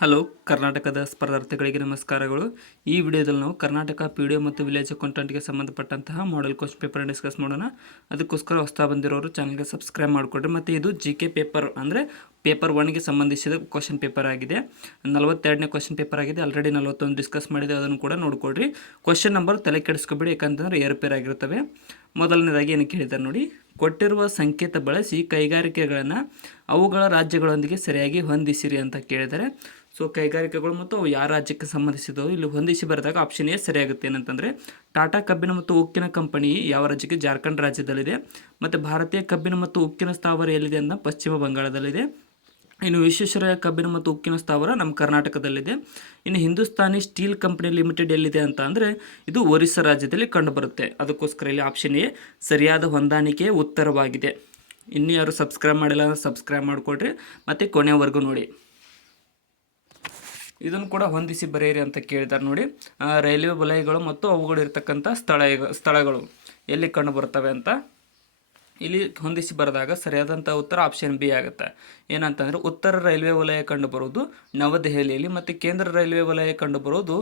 Hello ಕರ್ನಾಟಕದ ಸ್ಪರ್ಧಾರ್ಥಿಗಳಿಗೆ ನಮಸ್ಕಾರಗಳು. ಈ ವಿಡಿಯೋದಲ್ಲಿ ನಾವು ಕರ್ನಾಟಕ PDO ಮತ್ತು ವಿಲೇಜ್ ಅಕೌಂಟೆಂಟ್ಗೆ ಸಂಬಂಧಪಟ್ಟಂತಹ ಮಾಡೆಲ್ ಕ್ವಶ್ಚನ್ ಪೇಪರ್ ಡಿಸ್ಕಸ್ ಮಾಡೋಣ. ಅದಕ್ಕೋಸ್ಕರ ಹೊಸದಾಗಿ ಬಂದಿರೋರು ಚಾನಲ್ಗೆ ಸಬ್ಸ್ಕ್ರೈಬ್ ಮಾಡಿಕೊಡ್ರಿ. ಮತ್ತು ಇದು GK ಪೇಪರ್ ಅಂದರೆ ಪೇಪರ್ 1ಗೆ ಸಂಬಂಧಿಸಿದ ಕ್ವಶ್ಚನ್ ಪೇಪರ್ ಆಗಿದೆ. 42ನೇ ಕ್ವಶ್ಚನ್ ಪೇಪರ್ ಆಗಿದೆ. ಆಲ್ರೆಡಿ 41 ಡಿಸ್ಕಸ್ ಮಾಡಿದೆ, ಅದನ್ನು ಕೂಡ ನೋಡಿಕೊಡ್ರಿ. ಕ್ವಶ್ಚನ್ ನಂಬರ್ ತಲೆ ಕೆಡಿಸ್ಕೊಬೇಡಿ, ಯಾಕಂತಂದರೆ ಏರುಪೇರು ಆಗಿರ್ತವೆ. ಮೊದಲನೇದಾಗಿ ಏನು ಕೇಳಿದ್ದಾರೆ ನೋಡಿ, ಕೊಟ್ಟಿರುವ ಸಂಕೇತ ಬಳಸಿ ಕೈಗಾರಿಕೆಗಳನ್ನು ಅವುಗಳ ರಾಜ್ಯಗಳೊಂದಿಗೆ ಸರಿಯಾಗಿ ಹೊಂದಿಸಿರಿ ಅಂತ ಕೇಳಿದ್ದಾರೆ. ಸೊ ಕೈಗಾರಿಕೆಗಳು ಮತ್ತು ಅವು ಯಾವ ರಾಜ್ಯಕ್ಕೆ ಸಂಬಂಧಿಸಿದವು ಇಲ್ಲಿ ಹೊಂದಿಸಿ ಬರೆದಾಗ ಆಪ್ಷನ್ ಎ ಸರಿಯಾಗುತ್ತೆ. ಏನಂತಂದರೆ ಟಾಟಾ ಕಬ್ಬಿಣ ಮತ್ತು ಉಕ್ಕಿನ ಕಂಪನಿ ಯಾವ ರಾಜ್ಯಕ್ಕೆ? ಜಾರ್ಖಂಡ್ ರಾಜ್ಯದಲ್ಲಿದೆ. ಮತ್ತು ಭಾರತೀಯ ಕಬ್ಬಿಣ ಮತ್ತು ಉಕ್ಕಿನ ಸ್ಥಾವರ ಎಲ್ಲಿದೆ ಅಂತ ಪಶ್ಚಿಮ ಬಂಗಾಳದಲ್ಲಿದೆ. ಇನ್ನು ವಿಶ್ವೇಶ್ವರಯ್ಯ ಕಬ್ಬಿಣ ಮತ್ತು ಉಕ್ಕಿನ ಸ್ಥಾವರ ನಮ್ಮ ಕರ್ನಾಟಕದಲ್ಲಿದೆ. ಇನ್ನು ಹಿಂದೂಸ್ತಾನಿ ಸ್ಟೀಲ್ ಕಂಪನಿ ಲಿಮಿಟೆಡ್ ಎಲ್ಲಿದೆ ಅಂತ ಅಂದರೆ ಇದು ಒರಿಸ್ಸಾ ರಾಜ್ಯದಲ್ಲಿ ಕಂಡುಬರುತ್ತೆ. ಅದಕ್ಕೋಸ್ಕರ ಇಲ್ಲಿ ಆಪ್ಷನ್ ಎ ಸರಿಯಾದ ಹೊಂದಾಣಿಕೆಯ ಉತ್ತರವಾಗಿದೆ. ಇನ್ನೂ ಯಾರು ಸಬ್ಸ್ಕ್ರೈಬ್ ಮಾಡಿಲ್ಲ ಅಂದರೆ ಸಬ್ಸ್ಕ್ರೈಬ್ ಮಾಡಿಕೊಡ್ರಿ ಮತ್ತು ಕೊನೆಯವರೆಗೂ ನೋಡಿ. ಇದನ್ನು ಕೂಡ ಹೊಂದಿಸಿ ಬರೆಯಿರಿ ಅಂತ ಕೇಳಿದ್ದಾರೆ ನೋಡಿ. ರೈಲ್ವೆ ವಲಯಗಳು ಮತ್ತು ಅವುಗಳಿರ್ತಕ್ಕಂಥ ಸ್ಥಳಗಳು ಎಲ್ಲಿ ಕಂಡು ಬರ್ತವೆ ಅಂತ ಇಲ್ಲಿ ಹೊಂದಿಸಿ ಬರೆದಾಗ ಸರಿಯಾದಂಥ ಉತ್ತರ ಆಪ್ಷನ್ ಬಿ ಆಗುತ್ತೆ. ಏನಂತಂದರೆ ಉತ್ತರ ರೈಲ್ವೆ ವಲಯ ಕಂಡುಬರುವುದು ನವದೆಹಲಿಯಲ್ಲಿ, ಮತ್ತು ಕೇಂದ್ರ ರೈಲ್ವೆ ವಲಯ ಕಂಡುಬರುವುದು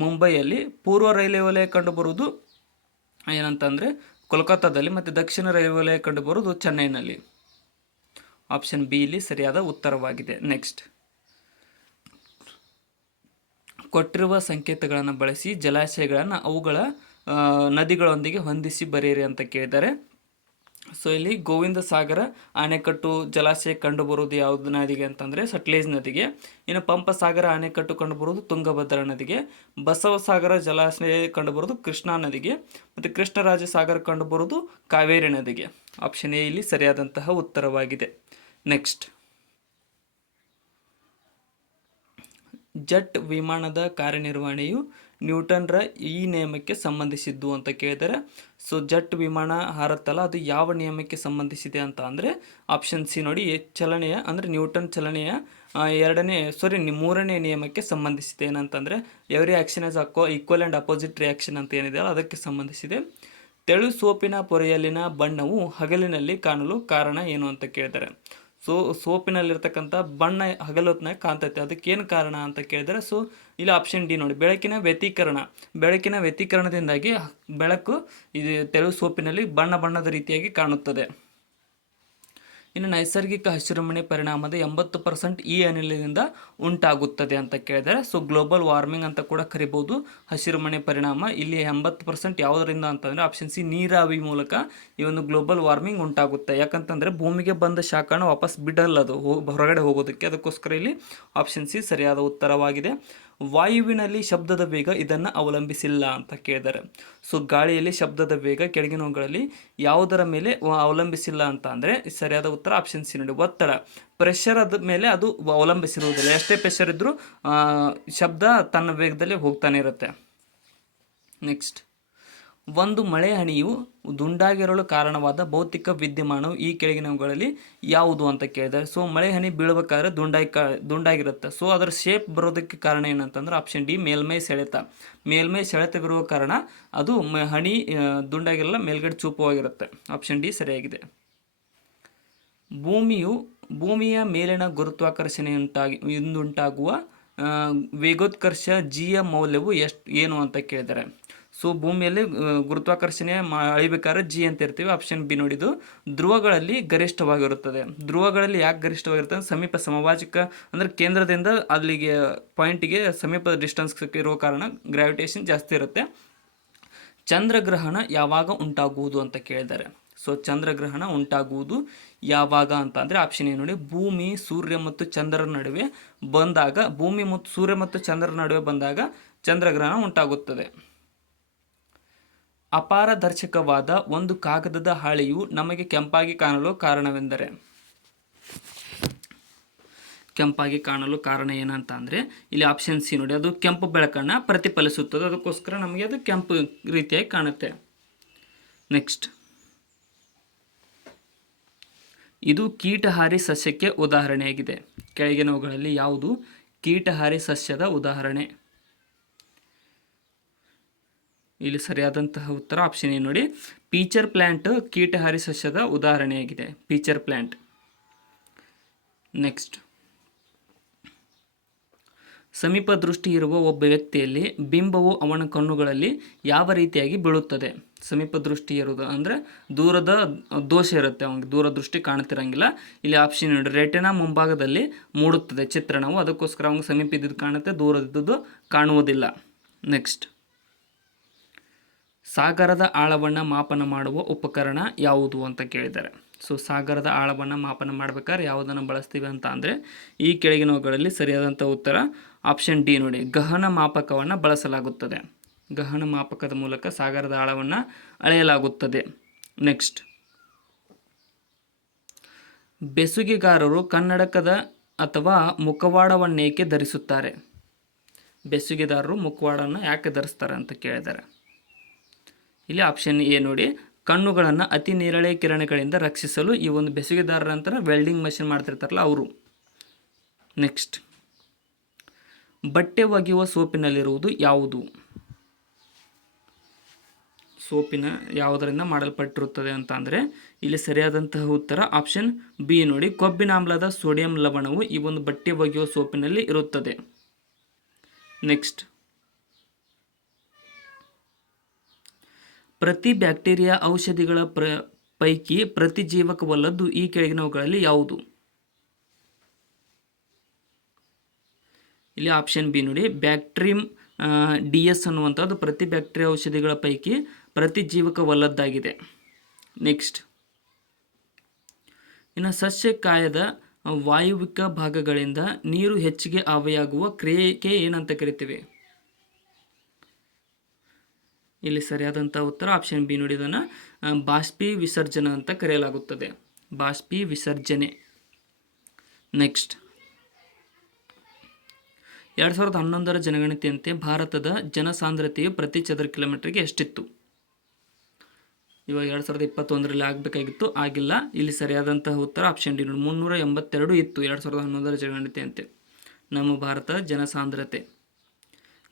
ಮುಂಬೈಯಲ್ಲಿ, ಪೂರ್ವ ರೈಲ್ವೆ ವಲಯ ಕಂಡುಬರುವುದು ಏನಂತಂದರೆ ಕೋಲ್ಕತ್ತಾದಲ್ಲಿ, ಮತ್ತು ದಕ್ಷಿಣ ರೈಲ್ವೆ ವಲಯ ಕಂಡುಬರುವುದು ಚೆನ್ನೈನಲ್ಲಿ. ಆಪ್ಷನ್ ಬಿ ಇಲ್ಲಿ ಸರಿಯಾದ ಉತ್ತರವಾಗಿದೆ. ನೆಕ್ಸ್ಟ್, ಕೊಟ್ಟಿರುವ ಸಂಕೇತಗಳನ್ನು ಬಳಸಿ ಜಲಾಶಯಗಳನ್ನು ಅವುಗಳ ನದಿಗಳೊಂದಿಗೆ ಹೊಂದಿಸಿ ಬರೆಯಿರಿ ಅಂತ ಕೇಳಿದ್ದಾರೆ. ಸೊ ಇಲ್ಲಿ ಗೋವಿಂದ ಸಾಗರ ಆಣೆಕಟ್ಟು ಜಲಾಶಯ ಕಂಡುಬರುವುದು ಯಾವುದು ನದಿಗೆ ಅಂತಂದರೆ ಸಟ್ಲೇಜ್ ನದಿಗೆ. ಇನ್ನು ಪಂಪಸಾಗರ ಆಣೆಕಟ್ಟು ಕಂಡುಬರುವುದು ತುಂಗಭದ್ರಾ ನದಿಗೆ. ಬಸವಸಾಗರ ಜಲಾಶಯ ಕಂಡುಬರುವುದು ಕೃಷ್ಣಾ ನದಿಗೆ. ಮತ್ತು ಕೃಷ್ಣರಾಜ ಸಾಗರ ಕಂಡುಬರುವುದು ಕಾವೇರಿ ನದಿಗೆ. ಆಪ್ಷನ್ ಎ ಇಲ್ಲಿ ಸರಿಯಾದಂತಹ ಉತ್ತರವಾಗಿದೆ. ನೆಕ್ಸ್ಟ್, ಜೆಟ್ ವಿಮಾನದ ಕಾರ್ಯನಿರ್ವಹಣೆಯು ನ್ಯೂಟನ್ರ ಈ ನಿಯಮಕ್ಕೆ ಸಂಬಂಧಿಸಿದ್ದು ಅಂತ ಕೇಳಿದರೆ. ಸೊ ಜೆಟ್ ವಿಮಾನ ಹಾರುತ್ತಲ್ಲ, ಅದು ಯಾವ ನಿಯಮಕ್ಕೆ ಸಂಬಂಧಿಸಿದೆ ಅಂತ ಅಂದರೆ ಆಪ್ಷನ್ ಸಿ ನೋಡಿ, ಚಲನೆಯ ಅಂದರೆ ನ್ಯೂಟನ್ ಚಲನೆಯ ಮೂರನೇ ನಿಯಮಕ್ಕೆ ಸಂಬಂಧಿಸಿದೆ. ಏನಂತಂದರೆ every action is equal and opposite reaction ಅಂತ ಏನಿದೆ ಅದಕ್ಕೆ ಸಂಬಂಧಿಸಿದೆ. ತೆಳು ಸೋಪಿನ ಪೊರೆಯಲ್ಲಿನ ಬಣ್ಣವು ಹಗಲಿನಲ್ಲಿ ಕಾಣಲು ಕಾರಣ ಏನು ಅಂತ ಕೇಳಿದ್ದಾರೆ. ಸೊ ಸೋಪಿನಲ್ಲಿರ್ತಕ್ಕಂಥ ಬಣ್ಣ ಹಗಲೊತ್ತಿನಾಗ ಕಾಣ್ತೈತೆ, ಅದಕ್ಕೇನು ಕಾರಣ ಅಂತ ಕೇಳಿದರೆ ಸೊ ಇಲ್ಲಿ ಆಪ್ಷನ್ ಡಿ ನೋಡಿ, ಬೆಳಕಿನ ವ್ಯತಿಕರಣದಿಂದಾಗಿ ಬೆಳಕು ಇದು ತೆಳು ಸೋಪಿನಲ್ಲಿ ಬಣ್ಣದ ರೀತಿಯಾಗಿ ಕಾಣುತ್ತದೆ. ಇನ್ನು ನೈಸರ್ಗಿಕ ಹಸಿರುಮನೆ ಪರಿಣಾಮದ 80% ಈ ಅನಿಲದಿಂದ ಉಂಟಾಗುತ್ತದೆ ಅಂತ ಕೇಳಿದರೆ. ಸೊ ಗ್ಲೋಬಲ್ ವಾರ್ಮಿಂಗ್ ಅಂತ ಕೂಡ ಕರಿಬೋದು ಹಸಿರುಮನೆ ಪರಿಣಾಮ. ಇಲ್ಲಿ 80% ಯಾವುದರಿಂದ ಅಂತಂದರೆ ಆಪ್ಷನ್ ಸಿ ನೀರಾವಿ ಮೂಲಕ ಈ ಒಂದು ಗ್ಲೋಬಲ್ ವಾರ್ಮಿಂಗ್ ಉಂಟಾಗುತ್ತೆ. ಯಾಕಂತಂದರೆ ಭೂಮಿಗೆ ಬಂದ ಶಾಖನ ವಾಪಸ್ ಬಿಡಲ್ಲ ಅದು ಹೊರಗಡೆ ಹೋಗೋದಕ್ಕೆ. ಅದಕ್ಕೋಸ್ಕರ ಇಲ್ಲಿ ಆಪ್ಷನ್ ಸಿ ಸರಿಯಾದ ಉತ್ತರವಾಗಿದೆ. ವಾಯುವಿನಲ್ಲಿ ಶಬ್ದದ ವೇಗ ಇದನ್ನು ಅವಲಂಬಿಸಿಲ್ಲ ಅಂತ ಕೇಳಿದ್ದಾರೆ. ಸೊ ಗಾಳಿಯಲ್ಲಿ ಶಬ್ದದ ವೇಗ ಕೆಳಗಿನವುಗಳಲ್ಲಿ ಯಾವುದರ ಮೇಲೆ ಅವಲಂಬಿಸಿಲ್ಲ ಅಂತ ಅಂದರೆ ಸರಿಯಾದ ಉತ್ತರ ಆಪ್ಷನ್ ಸಿ ನೋಡಿ, ಒತ್ತಡ ಪ್ರೆಷರ್ ಅದ ಮೇಲೆ ಅದು ಅವಲಂಬಿಸಿರುವುದಿಲ್ಲ. ಎಷ್ಟೇ ಪ್ರೆಷರ್ ಇದ್ದರೂ ಶಬ್ದ ತನ್ನ ವೇಗದಲ್ಲಿ ಹೋಗ್ತಾನೆ ಇರುತ್ತೆ. ನೆಕ್ಸ್ಟ್, ಒಂದು ಮಳೆಹನಿಯು ದುಂಡಾಗಿರಲು ಕಾರಣವಾದ ಭೌತಿಕ ವಿದ್ಯಮಾನವು ಈ ಕೆಳಗಿನವುಗಳಲ್ಲಿ ಯಾವುದು ಅಂತ ಕೇಳಿದ್ದಾರೆ. ಸೊ ಮಳೆಹನಿ ಬೀಳಬೇಕಾದ್ರೆ ದುಂಡಾಗಿರುತ್ತೆ. ಸೊ ಅದರ ಶೇಪ್ ಬರೋದಕ್ಕೆ ಕಾರಣ ಏನಂತಂದ್ರೆ ಆಪ್ಷನ್ ಡಿ ಮೇಲ್ಮೈ ಸೆಳೆತವಿರುವ ಕಾರಣ ಅದು ಹನಿ ದುಂಡಾಗಿರಲ್ಲ, ಮೇಲ್ಗಡೆ ಚೂಪವಾಗಿರುತ್ತೆ. ಆಪ್ಷನ್ ಡಿ ಸರಿಯಾಗಿದೆ. ಭೂಮಿಯ ಮೇಲಿನ ಗುರುತ್ವಾಕರ್ಷಣೆಯಿಂದುಂಟಾಗುವ ವೇಗೋತ್ಕರ್ಷ ಜಿಯ ಮೌಲ್ಯವು ಏನು ಅಂತ ಕೇಳಿದ್ದಾರೆ. ಸೊ ಭೂಮಿಯಲ್ಲಿ ಗುರುತ್ವಾಕರ್ಷಣೆ ಅಳಿಬೇಕಾದ್ರೆ ಜಿ ಅಂತ ಇರ್ತೀವಿ. ಆಪ್ಷನ್ ಬಿ ನೋಡಿದ್ದು ಧ್ರುವಗಳಲ್ಲಿ ಗರಿಷ್ಠವಾಗಿರುತ್ತದೆ. ಧ್ರುವಗಳಲ್ಲಿ ಯಾಕೆ ಗರಿಷ್ಠವಾಗಿರ್ತದೆ? ಸಮೀಪ ಸಮಭಾಜಕ ಅಂದರೆ ಕೇಂದ್ರದಿಂದ ಅಲ್ಲಿಗೆ ಪಾಯಿಂಟಿಗೆ ಸಮೀಪ ಡಿಸ್ಟೆನ್ಸ್ ಇರುವ ಕಾರಣ ಗ್ರಾವಿಟೇಷನ್ ಜಾಸ್ತಿ ಇರುತ್ತೆ. ಚಂದ್ರಗ್ರಹಣ ಯಾವಾಗ ಉಂಟಾಗುವುದು ಅಂತ ಕೇಳಿದ್ದಾರೆ. ಸೊ ಚಂದ್ರಗ್ರಹಣ ಉಂಟಾಗುವುದು ಯಾವಾಗ ಅಂತ ಅಂದರೆ ಆಪ್ಷನ್ ಏನು ನೋಡಿ, ಭೂಮಿ ಸೂರ್ಯ ಮತ್ತು ಚಂದ್ರರ ನಡುವೆ ಬಂದಾಗ ಚಂದ್ರಗ್ರಹಣ ಉಂಟಾಗುತ್ತದೆ. ಅಪಾರದರ್ಶಕವಾದ ಒಂದು ಕಾಗದದ ಹಾಳೆಯು ನಮಗೆ ಕೆಂಪಾಗಿ ಕಾಣಲು ಕಾರಣವೆಂದರೆ? ಕೆಂಪಾಗಿ ಕಾಣಲು ಕಾರಣ ಏನಂತ ಅಂದರೆ ಇಲ್ಲಿ ಆಪ್ಷನ್ ಸಿ ನೋಡಿ, ಅದು ಕೆಂಪು ಬೆಳಕನ್ನು ಪ್ರತಿಫಲಿಸುತ್ತದೆ. ಅದಕ್ಕೋಸ್ಕರ ನಮಗೆ ಅದು ಕೆಂಪು ರೀತಿಯಾಗಿ ಕಾಣುತ್ತೆ. ನೆಕ್ಸ್ಟ್, ಇದು ಕೀಟಹಾರಿ ಸಸ್ಯಕ್ಕೆ ಉದಾಹರಣೆಯಾಗಿದೆ. ಕೆಳಗಿನವುಗಳಲ್ಲಿ ಯಾವುದು ಕೀಟಹಾರಿ ಸಸ್ಯದ ಉದಾಹರಣೆ? ಇಲ್ಲಿ ಸರಿಯಾದಂತಹ ಉತ್ತರ ಆಪ್ಷನ್ ಏನು ನೋಡಿ, ಪೀಚರ್ ಪ್ಲ್ಯಾಂಟ್ ಕೀಟಹಾರಿ ಸಸ್ಯದ ಉದಾಹರಣೆಯಾಗಿದೆ. ಪೀಚರ್ ಪ್ಲ್ಯಾಂಟ್. ನೆಕ್ಸ್ಟ್, ಸಮೀಪ ದೃಷ್ಟಿ ಇರುವ ಒಬ್ಬ ವ್ಯಕ್ತಿಯಲ್ಲಿ ಬಿಂಬವು ಅವನ ಕಣ್ಣುಗಳಲ್ಲಿ ಯಾವ ರೀತಿಯಾಗಿ ಬೀಳುತ್ತದೆ? ಸಮೀಪ ದೃಷ್ಟಿ ಇರುವುದು ಅಂದರೆ ದೂರದ ದೋಷ ಇರುತ್ತೆ, ಅವನಿಗೆ ದೂರದೃಷ್ಟಿ ಕಾಣ್ತಿರಂಗಿಲ್ಲ. ಇಲ್ಲಿ ಆಪ್ಷನ್ ನೋಡಿ, ರೆಟಿನಾ ಮುಂಭಾಗದಲ್ಲಿ ಮೂಡುತ್ತದೆ ಚಿತ್ರಣವು, ಅದಕ್ಕೋಸ್ಕರ ಅವನಿಗೆ ಸಮೀಪ ಇದ್ದಿದ್ದು ಕಾಣುತ್ತೆ, ದೂರದಿದ್ದುದು ಕಾಣುವುದಿಲ್ಲ. ನೆಕ್ಸ್ಟ್, ಸಾಗರದ ಆಳವನ್ನು ಮಾಪನ ಮಾಡುವ ಉಪಕರಣ ಯಾವುದು ಅಂತ ಕೇಳಿದ್ದಾರೆ. ಸೊ ಸಾಗರದ ಆಳವನ್ನು ಮಾಪನ ಮಾಡ್ಬೇಕಾದ್ರೆ ಯಾವುದನ್ನು ಬಳಸ್ತೀವಿ ಅಂತ ಅಂದರೆ ಈ ಕೆಳಗಿನವುಗಳಲ್ಲಿ ಸರಿಯಾದಂಥ ಉತ್ತರ ಆಪ್ಷನ್ ಡಿ ನೋಡಿ, ಗಹನ ಮಾಪಕವನ್ನು ಬಳಸಲಾಗುತ್ತದೆ. ಗಹನ ಮಾಪಕದ ಮೂಲಕ ಸಾಗರದ ಆಳವನ್ನು ಅಳೆಯಲಾಗುತ್ತದೆ. ನೆಕ್ಸ್ಟ್, ಬೆಸುಗೆಗಾರರು ಕನ್ನಡಕದ ಅಥವಾ ಮುಖವಾಡವನ್ನೇಕೆ ಧರಿಸುತ್ತಾರೆ? ಬೆಸುಗೆದಾರರು ಮುಖವಾಡವನ್ನು ಯಾಕೆ ಧರಿಸ್ತಾರೆ ಅಂತ ಕೇಳಿದ್ದಾರೆ. ಇಲ್ಲಿ ಆಪ್ಷನ್ ಎ ನೋಡಿ, ಕಣ್ಣುಗಳನ್ನು ಅತಿ ನೇರಳೆ ಕಿರಣಗಳಿಂದ ರಕ್ಷಿಸಲು. ಈ ಒಂದು ಬೆಸುಗೆದಾರರ ನಂತರ ವೆಲ್ಡಿಂಗ್ ಮಷಿನ್ ಮಾಡ್ತಿರ್ತಾರಲ್ಲ ಅವರು. ನೆಕ್ಸ್ಟ್, ಬಟ್ಟೆ ಒಗೆಯುವ ಸೋಪಿನಲ್ಲಿರುವುದು ಯಾವುದು? ಸೋಪಿನ ಯಾವುದರಿಂದ ಮಾಡಲ್ಪಟ್ಟಿರುತ್ತದೆ ಅಂತ ಅಂದರೆ ಇಲ್ಲಿ ಸರಿಯಾದಂತಹ ಉತ್ತರ ಆಪ್ಷನ್ ಬಿ ನೋಡಿ, ಕೊಬ್ಬಿನಾಮ್ಲದ ಸೋಡಿಯಂ ಲವಣವು ಈ ಒಂದು ಬಟ್ಟೆ ಒಗೆಯುವ ಸೋಪಿನಲ್ಲಿ ಇರುತ್ತದೆ. ನೆಕ್ಸ್ಟ್, ಪ್ರತಿ ಬ್ಯಾಕ್ಟೀರಿಯಾ ಔಷಧಿಗಳ ಪೈಕಿ ಪ್ರತಿಜೀವಕವಲ್ಲದ್ದು ಈ ಕೆಳಗಿನವುಗಳಲ್ಲಿ ಯಾವುದು? ಇಲ್ಲಿ ಆಪ್ಷನ್ ಬಿ ನೋಡಿ, ಬ್ಯಾಕ್ಟ್ರಿಯಂ DS ಅನ್ನುವಂಥದ್ದು ಪ್ರತಿ ಬ್ಯಾಕ್ಟೀರಿಯಾ ಔಷಧಿಗಳ ಪೈಕಿ ಪ್ರತಿಜೀವಕವಲ್ಲದ್ದಾಗಿದೆ. ನೆಕ್ಸ್ಟ್, ಇನ್ನು ಸಸ್ಯಕಾಯದ ವಾಯುವಿಕ ಭಾಗಗಳಿಂದ ನೀರು ಹೆಚ್ಚಿಗೆ ಆವಿಯಾಗುವ ಕ್ರಿಯೆಗೆ ಏನಂತ ಕರಿತೀವಿ? ಇಲ್ಲಿ ಸರಿಯಾದಂಥ ಉತ್ತರ ಆಪ್ಷನ್ ಬಿ ನೋಡಿ, ಇದನ್ನು ಬಾಷ್ಪಿ ವಿಸರ್ಜನೆ ಅಂತ ಕರೆಯಲಾಗುತ್ತದೆ. ಬಾಷ್ಪಿ ವಿಸರ್ಜನೆ. ನೆಕ್ಸ್ಟ್, 2011ರ ಜನಗಣತಿಯಂತೆ ಭಾರತದ ಜನಸಾಂದ್ರತೆಯು ಪ್ರತಿ ಚದರ ಕಿಲೋಮೀಟರ್ಗೆ ಎಷ್ಟಿತ್ತು? ಇವಾಗ 2021ರಲ್ಲಿ ಆಗಬೇಕಾಗಿತ್ತು, ಆಗಿಲ್ಲ. ಇಲ್ಲಿ ಸರಿಯಾದಂತಹ ಉತ್ತರ ಆಪ್ಷನ್ ಡಿ ನೋಡಿ, 382 ಇತ್ತು 2011ರ ಜನಗಣತಿಯಂತೆ ನಮ್ಮ ಭಾರತದ ಜನಸಾಂದ್ರತೆ.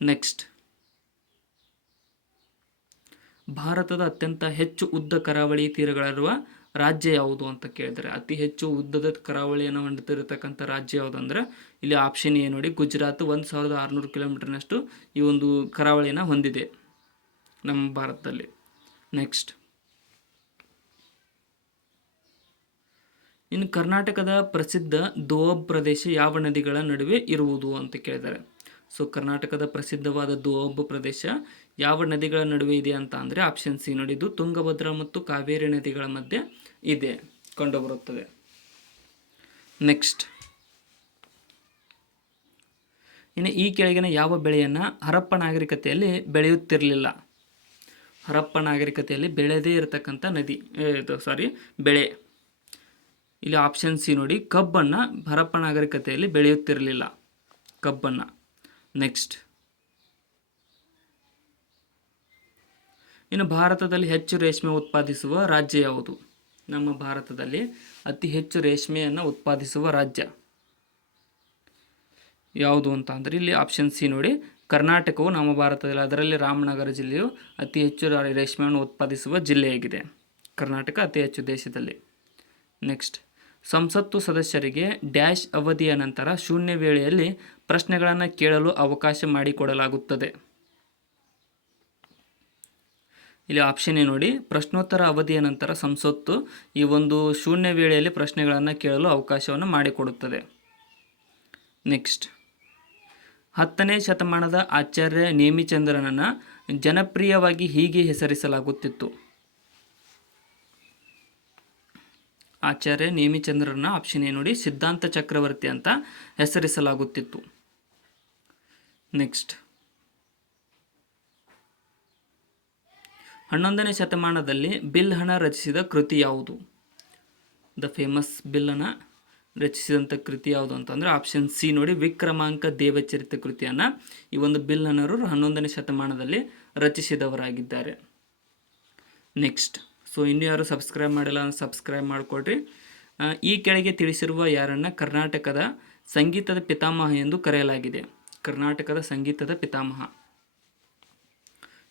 ನೆಕ್ಸ್ಟ್, ಭಾರತದ ಅತ್ಯಂತ ಹೆಚ್ಚು ಉದ್ದ ಕರಾವಳಿ ತೀರಗಳಿರುವ ರಾಜ್ಯ ಯಾವುದು ಅಂತ ಕೇಳಿದರೆ, ಅತಿ ಹೆಚ್ಚು ಉದ್ದದ ಕರಾವಳಿಯನ್ನು ಹೊಂದಿರತಕ್ಕಂಥ ರಾಜ್ಯ ಯಾವುದು ಅಂದರೆ ಇಲ್ಲಿ ಆಪ್ಷನ್ ಎ ನೋಡಿ, ಗುಜರಾತ್ 1600 ಕಿಲೋಮೀಟರ್ನಷ್ಟು ಈ ಒಂದು ಕರಾವಳಿಯನ್ನು ಹೊಂದಿದೆ ನಮ್ಮ ಭಾರತದಲ್ಲಿ. ನೆಕ್ಸ್ಟ್, ಇನ್ನು ಕರ್ನಾಟಕದ ಪ್ರಸಿದ್ಧ ದೋಅಬ್ ಪ್ರದೇಶ ಯಾವ ನದಿಗಳ ನಡುವೆ ಇರುವುದು ಅಂತ ಕೇಳಿದ್ದಾರೆ. ಸೊ ಕರ್ನಾಟಕದ ಪ್ರಸಿದ್ಧವಾದ ದೋಅಬ್ ಪ್ರದೇಶ ಯಾವ ನದಿಗಳ ನಡುವೆ ಇದೆ ಅಂತ ಅಂದರೆ ಆಪ್ಷನ್ ಸಿ ನೋಡಿ, ಇದು ತುಂಗಭದ್ರಾ ಮತ್ತು ಕಾವೇರಿ ನದಿಗಳ ಮಧ್ಯೆ ಇದೆ, ಕಂಡುಬರುತ್ತದೆ. ನೆಕ್ಸ್ಟ್, ಇನ್ನು ಈ ಕೆಳಗಿನ ಯಾವ ಬೆಳೆಯನ್ನು ಹರಪ್ಪ ನಾಗರಿಕತೆಯಲ್ಲಿ ಬೆಳೆಯುತ್ತಿರಲಿಲ್ಲ? ಹರಪ್ಪ ನಾಗರಿಕತೆಯಲ್ಲಿ ಬೆಳೆದೇ ಇರತಕ್ಕಂಥ ಬೆಳೆ. ಇಲ್ಲಿ ಆಪ್ಷನ್ ಸಿ ನೋಡಿ, ಕಬ್ಬನ್ನು ಹರಪ್ಪ ನಾಗರಿಕತೆಯಲ್ಲಿ ಬೆಳೆಯುತ್ತಿರಲಿಲ್ಲ, ಕಬ್ಬನ್ನು. ನೆಕ್ಸ್ಟ್, ಇನ್ನು ಭಾರತದಲ್ಲಿ ಹೆಚ್ಚು ರೇಷ್ಮೆ ಉತ್ಪಾದಿಸುವ ರಾಜ್ಯ ಯಾವುದು? ನಮ್ಮ ಭಾರತದಲ್ಲಿ ಅತಿ ಹೆಚ್ಚು ರೇಷ್ಮೆಯನ್ನು ಉತ್ಪಾದಿಸುವ ರಾಜ್ಯ ಯಾವುದು ಅಂತ ಅಂದರೆ ಇಲ್ಲಿ ಆಪ್ಷನ್ ಸಿ ನೋಡಿ, ಕರ್ನಾಟಕವು ನಮ್ಮ ಭಾರತದಲ್ಲಿ, ಅದರಲ್ಲಿ ರಾಮನಗರ ಜಿಲ್ಲೆಯು ಅತಿ ಹೆಚ್ಚು ರೇಷ್ಮೆಯನ್ನು ಉತ್ಪಾದಿಸುವ ಜಿಲ್ಲೆಯಾಗಿದೆ. ಕರ್ನಾಟಕ ಅತಿ ಹೆಚ್ಚು ದೇಶದಲ್ಲಿ. ನೆಕ್ಸ್ಟ್, ಸಂಸತ್ತು ಸದಸ್ಯರಿಗೆ ಡ್ಯಾಶ್ ಅವಧಿಯ ನಂತರ ಶೂನ್ಯ ವೇಳೆಯಲ್ಲಿ ಪ್ರಶ್ನೆಗಳನ್ನು ಕೇಳಲು ಅವಕಾಶ ಮಾಡಿಕೊಡಲಾಗುತ್ತದೆ. ಇಲ್ಲಿ ಆಪ್ಷನ್ ಎ ನೋಡಿ, ಪ್ರಶ್ನೋತ್ತರ ಅವಧಿಯ ನಂತರ ಸಂಸತ್ತು ಈ ಒಂದು ಶೂನ್ಯ ವೇಳೆಯಲ್ಲಿ ಪ್ರಶ್ನೆಗಳನ್ನು ಕೇಳಲು ಅವಕಾಶವನ್ನು ಮಾಡಿಕೊಡುತ್ತದೆ. ನೆಕ್ಸ್ಟ್, 10ನೇ ಶತಮಾನದ ಆಚಾರ್ಯ ನೇಮಿಚಂದ್ರನನ್ನು ಜನಪ್ರಿಯವಾಗಿ ಹೀಗೆ ಹೆಸರಿಸಲಾಗುತ್ತಿತ್ತು. ಆಚಾರ್ಯ ನೇಮಿಚಂದ್ರನ ಆಪ್ಷನ್ ಎ ನೋಡಿ, ಸಿದ್ಧಾಂತ ಚಕ್ರವರ್ತಿ ಅಂತ ಹೆಸರಿಸಲಾಗುತ್ತಿತ್ತು. ನೆಕ್ಸ್ಟ್, 11ನೇ ಶತಮಾನದಲ್ಲಿ ಬಿಲ್ ಹಣ ರಚಿಸಿದ ಕೃತಿ ಯಾವುದು? ದ ಫೇಮಸ್ ಬಿಲ್ಲನ್ನು ರಚಿಸಿದಂಥ ಕೃತಿ ಯಾವುದು ಅಂತಂದರೆ ಆಪ್ಷನ್ ಸಿ ನೋಡಿ, ವಿಕ್ರಮಾಂಕ ದೇವಚರಿತ ಕೃತಿಯನ್ನು ಈ ಒಂದು ಬಿಲ್ ಹಣರು 11ನೇ ಶತಮಾನದಲ್ಲಿ ರಚಿಸಿದವರಾಗಿದ್ದಾರೆ. ನೆಕ್ಸ್ಟ್, ಸೊ ಇನ್ನೂ ಯಾರು ಸಬ್ಸ್ಕ್ರೈಬ್ ಮಾಡಿಲ್ಲ ಅಂದರೆ ಸಬ್ಸ್ಕ್ರೈಬ್ ಮಾಡಿಕೊಡ್ರಿ. ಈ ಕೆಳಗೆ ತಿಳಿಸಿರುವ ಯಾರನ್ನು ಕರ್ನಾಟಕದ ಸಂಗೀತದ ಪಿತಾಮಹ ಎಂದು ಕರೆಯಲಾಗಿದೆ? ಕರ್ನಾಟಕದ ಸಂಗೀತದ ಪಿತಾಮಹ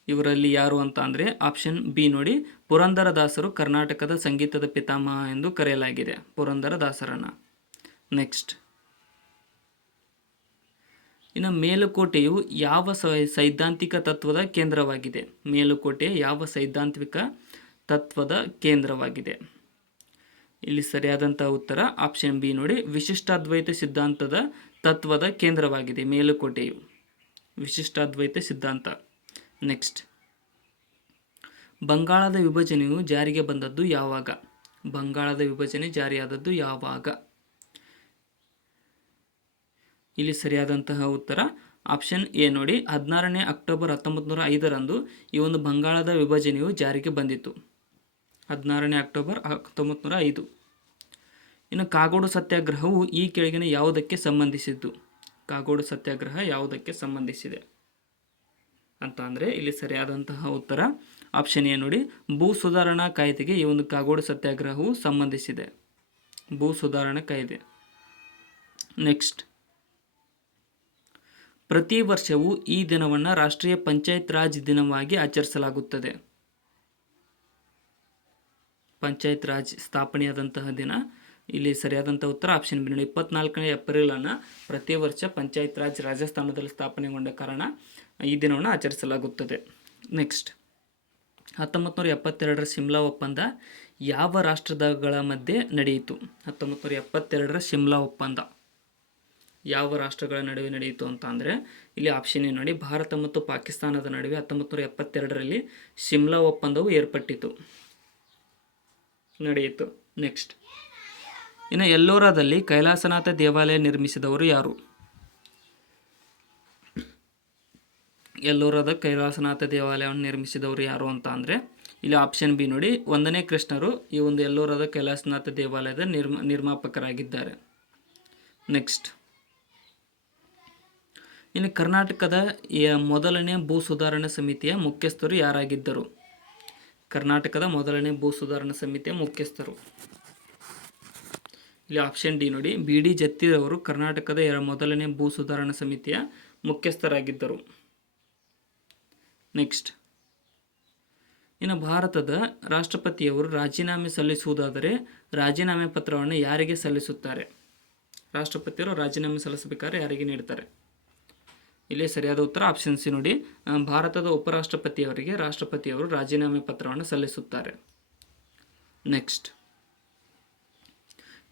ಇವರಲ್ಲಿ ಯಾರು ಅಂತ ಅಂದರೆ ಆಪ್ಷನ್ ಬಿ ನೋಡಿ, ಪುರಂದರದಾಸರು ಕರ್ನಾಟಕದ ಸಂಗೀತದ ಪಿತಾಮಹ ಎಂದು ಕರೆಯಲಾಗಿದೆ, ಪುರಂದರದಾಸರನ್ನು. ನೆಕ್ಸ್ಟ್, ಇನ್ನು ಮೇಲುಕೋಟೆಯು ಯಾವ ಸೈದ್ಧಾಂತಿಕ ತತ್ವದ ಕೇಂದ್ರವಾಗಿದೆ? ಮೇಲುಕೋಟೆ ಯಾವ ಸೈದ್ಧಾಂತಿಕ ತತ್ವದ ಕೇಂದ್ರವಾಗಿದೆ? ಇಲ್ಲಿ ಸರಿಯಾದಂತಹ ಉತ್ತರ ಆಪ್ಷನ್ ಬಿ ನೋಡಿ, ವಿಶಿಷ್ಟಾದ್ವೈತ ಸಿದ್ಧಾಂತದ ತತ್ವದ ಕೇಂದ್ರವಾಗಿದೆ ಮೇಲುಕೋಟೆಯು. ವಿಶಿಷ್ಟಾದ್ವೈತ ಸಿದ್ಧಾಂತ. ನೆಕ್ಸ್ಟ್, ಬಂಗಾಳದ ವಿಭಜನೆಯು ಜಾರಿಗೆ ಬಂದದ್ದು ಯಾವಾಗ? ಬಂಗಾಳದ ವಿಭಜನೆ ಜಾರಿಯಾದದ್ದು ಯಾವಾಗ? ಇಲ್ಲಿ ಸರಿಯಾದಂತಹ ಉತ್ತರ ಆಪ್ಷನ್ ಎ ನೋಡಿ, 16ನೇ ಅಕ್ಟೋಬರ್ 1905ರಂದು ಈ ಒಂದು ಬಂಗಾಳದ ವಿಭಜನೆಯು ಜಾರಿಗೆ ಬಂದಿತು. 16ನೇ ಅಕ್ಟೋಬರ್ 1905. ಇನ್ನು ಕಾಗೋಡು ಸತ್ಯಾಗ್ರಹವು ಈ ಕೆಳಗಿನ ಯಾವುದಕ್ಕೆ ಸಂಬಂಧಿಸಿದ್ದು? ಕಾಗೋಡು ಸತ್ಯಾಗ್ರಹ ಯಾವುದಕ್ಕೆ ಸಂಬಂಧಿಸಿದೆ ಅಂತ ಅಂದರೆ ಇಲ್ಲಿ ಸರಿಯಾದಂತಹ ಉತ್ತರ ಆಪ್ಷನ್ ಎ ನೋಡಿ, ಭೂ ಸುಧಾರಣಾ ಕಾಯ್ದೆಗೆ ಈ ಒಂದು ಕಾಗೋಡು ಸತ್ಯಾಗ್ರಹವು ಸಂಬಂಧಿಸಿದೆ. ಭೂ ಸುಧಾರಣಾ ಕಾಯ್ದೆ. ನೆಕ್ಸ್ಟ್, ಪ್ರತಿ ವರ್ಷವೂ ಈ ದಿನವನ್ನು ರಾಷ್ಟ್ರೀಯ ಪಂಚಾಯತ್ ರಾಜ್ ದಿನವಾಗಿ ಆಚರಿಸಲಾಗುತ್ತದೆ. ಪಂಚಾಯತ್ ರಾಜ್ ಸ್ಥಾಪನೆಯಾದಂತಹ ದಿನ. ಇಲ್ಲಿ ಸರಿಯಾದಂಥ ಉತ್ತರ ಆಪ್ಷನ್ ಬಿ ನೋಡಿ, 24ನೇ ಏಪ್ರಿಲನ್ನು ಪ್ರತಿ ವರ್ಷ ಪಂಚಾಯತ್ ರಾಜ್ ರಾಜಸ್ಥಾನದಲ್ಲಿ ಸ್ಥಾಪನೆಗೊಂಡ ಕಾರಣ ಈ ದಿನವನ್ನು ಆಚರಿಸಲಾಗುತ್ತದೆ. ನೆಕ್ಸ್ಟ್, 1972ರ ಶಿಮ್ಲಾ ಒಪ್ಪಂದ ಯಾವ ರಾಷ್ಟ್ರಗಳ ಮಧ್ಯೆ ನಡೆಯಿತು? 1972ರ ಶಿಮ್ಲಾ ಒಪ್ಪಂದ ಯಾವ ರಾಷ್ಟ್ರಗಳ ನಡುವೆ ನಡೆಯಿತು ಅಂತ ಅಂದರೆ ಇಲ್ಲಿ ಆಪ್ಷನ್ ಎ ನೋಡಿ, ಭಾರತ ಮತ್ತು ಪಾಕಿಸ್ತಾನದ ನಡುವೆ 1972ರಲ್ಲಿ ಶಿಮ್ಲಾ ಒಪ್ಪಂದವು ಏರ್ಪಟ್ಟಿತು, ನಡೆಯಿತು. ನೆಕ್ಸ್ಟ್, ಇನ್ನು ಎಲ್ಲೋರಾದಲ್ಲಿ ಕೈಲಾಸನಾಥ ದೇವಾಲಯ ನಿರ್ಮಿಸಿದವರು ಯಾರು? ಎಲ್ಲೋರಾದ ಕೈಲಾಸನಾಥ ದೇವಾಲಯವನ್ನು ನಿರ್ಮಿಸಿದವರು ಯಾರು ಅಂತ ಅಂದರೆ ಇಲ್ಲಿ ಆಪ್ಷನ್ ಬಿ ನೋಡಿ, 1ನೇ ಕೃಷ್ಣರು ಈ ಒಂದು ಎಲ್ಲೋರಾದ ಕೈಲಾಸನಾಥ ದೇವಾಲಯದ ನಿರ್ಮಾಪಕರಾಗಿದ್ದಾರೆ. ನೆಕ್ಸ್ಟ್, ಇನ್ನು ಕರ್ನಾಟಕದ ಮೊದಲನೇ ಭೂ ಸುಧಾರಣಾ ಸಮಿತಿಯ ಮುಖ್ಯಸ್ಥರು ಯಾರಾಗಿದ್ದರು? ಕರ್ನಾಟಕದ ಮೊದಲನೇ ಭೂ ಸುಧಾರಣಾ ಸಮಿತಿಯ ಮುಖ್ಯಸ್ಥರು ಇಲ್ಲಿ ಆಪ್ಷನ್ ಡಿ ನೋಡಿ, ಬಿ ಡಿ ಜತ್ತಿರವರು ಕರ್ನಾಟಕದ ಮೊದಲನೇ ಭೂ ಸುಧಾರಣಾ ಸಮಿತಿಯ ಮುಖ್ಯಸ್ಥರಾಗಿದ್ದರು. ನೆಕ್ಸ್ಟ್, ಇನ್ನು ಭಾರತದ ರಾಷ್ಟ್ರಪತಿಯವರು ರಾಜೀನಾಮೆ ಸಲ್ಲಿಸುವುದಾದರೆ ರಾಜೀನಾಮೆ ಪತ್ರವನ್ನು ಯಾರಿಗೆ ಸಲ್ಲಿಸುತ್ತಾರೆ? ರಾಷ್ಟ್ರಪತಿಯವರು ರಾಜೀನಾಮೆ ಸಲ್ಲಿಸಬೇಕಾದ್ರೆ ಯಾರಿಗೆ ನೀಡ್ತಾರೆ? ಇಲ್ಲಿ ಸರಿಯಾದ ಉತ್ತರ ಆಪ್ಷನ್ ಸಿ ನೋಡಿ, ಭಾರತದ ಉಪರಾಷ್ಟ್ರಪತಿಯವರಿಗೆ ರಾಷ್ಟ್ರಪತಿಯವರು ರಾಜೀನಾಮೆ ಪತ್ರವನ್ನು ಸಲ್ಲಿಸುತ್ತಾರೆ. ನೆಕ್ಸ್ಟ್,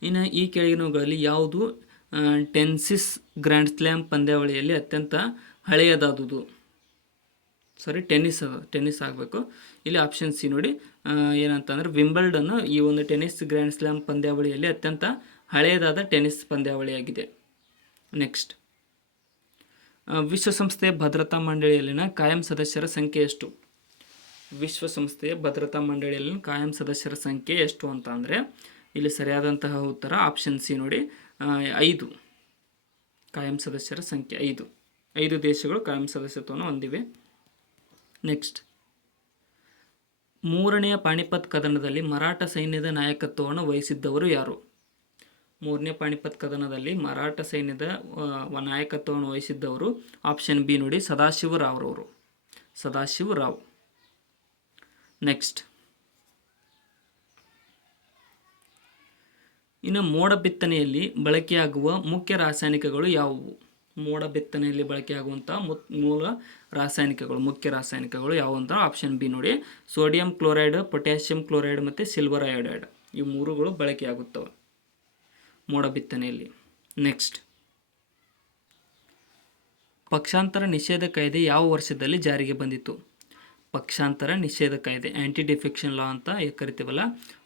ಇನ್ನು ಈ ಕೆಳಗಿನವುಗಳಲ್ಲಿ ಯಾವುದು ಟೆನ್ನಿಸ್ ಗ್ರ್ಯಾಂಡ್ ಸ್ಲ್ಯಾಮ್ ಪಂದ್ಯಾವಳಿಯಲ್ಲಿ ಅತ್ಯಂತ ಹಳೆಯದಾದುದು? ಟೆನ್ನಿಸ್ ಆಗಬೇಕು. ಇಲ್ಲಿ ಆಪ್ಷನ್ ಸಿ ನೋಡಿ, ಏನಂತಂದರೆ ವಿಂಬಲ್ಡನ್ ಈ ಒಂದು ಟೆನ್ನಿಸ್ ಗ್ರ್ಯಾಂಡ್ ಸ್ಲ್ಯಾಮ್ ಪಂದ್ಯಾವಳಿಯಲ್ಲಿ ಅತ್ಯಂತ ಹಳೆಯದಾದ ಟೆನ್ನಿಸ್ ಪಂದ್ಯಾವಳಿಯಾಗಿದೆ. ನೆಕ್ಸ್ಟ್, ವಿಶ್ವಸಂಸ್ಥೆಯ ಭದ್ರತಾ ಮಂಡಳಿಯಲ್ಲಿನ ಕಾಯಂ ಸದಸ್ಯರ ಸಂಖ್ಯೆ ಎಷ್ಟು? ವಿಶ್ವಸಂಸ್ಥೆಯ ಭದ್ರತಾ ಮಂಡಳಿಯಲ್ಲಿನ ಕಾಯಂ ಸದಸ್ಯರ ಸಂಖ್ಯೆ ಎಷ್ಟು ಅಂತ ಅಂದರೆ ಇಲ್ಲಿ ಸರಿಯಾದಂತಹ ಉತ್ತರ ಆಪ್ಷನ್ ಸಿ ನೋಡಿ, 5. ಕಾಯಂ ಸದಸ್ಯರ ಸಂಖ್ಯೆ 5 ದೇಶಗಳು ಕಾಯಂ ಸದಸ್ಯತ್ವವನ್ನು ಹೊಂದಿವೆ. ನೆಕ್ಸ್ಟ್, 3ನೇ ಪಾಣಿಪತ್ ಕದನದಲ್ಲಿ ಮರಾಠ ಸೈನ್ಯದ ನಾಯಕತ್ವವನ್ನು ವಹಿಸಿದ್ದವರು ಯಾರು? 3ನೇ ಪಾಣಿಪತ್ ಕದನದಲ್ಲಿ ಮರಾಠ ಸೈನ್ಯದ ನಾಯಕತ್ವವನ್ನು ವಹಿಸಿದ್ದವರು ಆಪ್ಷನ್ ಬಿ ನೋಡಿ, ಸದಾಶಿವ ರಾವ್. ನೆಕ್ಸ್ಟ್, ಇನ್ನು ಮೋಡ ಬಿತ್ತನೆಯಲ್ಲಿ ಬಳಕೆಯಾಗುವ ಮುಖ್ಯ ರಾಸಾಯನಿಕಗಳು ಯಾವುವು? ಮೋಡ ಬಿತ್ತನೆಯಲ್ಲಿ ಬಳಕೆಯಾಗುವಂಥ ಮೂಲ ರಾಸಾಯನಿಕಗಳು, ಮುಖ್ಯ ರಾಸಾಯನಿಕಗಳು ಯಾವುವು ಅಂತ ಆಪ್ಷನ್ ಬಿ ನೋಡಿ, ಸೋಡಿಯಂ ಕ್ಲೋರೈಡ್, ಪೊಟ್ಯಾಷಿಯಂ ಕ್ಲೋರೈಡ್ ಮತ್ತು ಸಿಲ್ವರ್ ಅಯೋಡೈಡ್. ಈ ಮೂರುಗಳು ಬಳಕೆಯಾಗುತ್ತವೆ ಮೋಡ ಬಿತ್ತನೆಯಲ್ಲಿ. ನೆಕ್ಸ್ಟ್, ಪಕ್ಷಾಂತರ ನಿಷೇಧ ಕಾಯ್ದೆ ಯಾವ ವರ್ಷದಲ್ಲಿ ಜಾರಿಗೆ ಬಂದಿತು? ಪಕ್ಷಾಂತರ ನಿಷೇಧ ಕಾಯ್ದೆ, ಆ್ಯಂಟಿ ಡಿಫೆಕ್ಷನ್ ಲಾ ಅಂತ ಕರಿತೀವಲ್ಲ,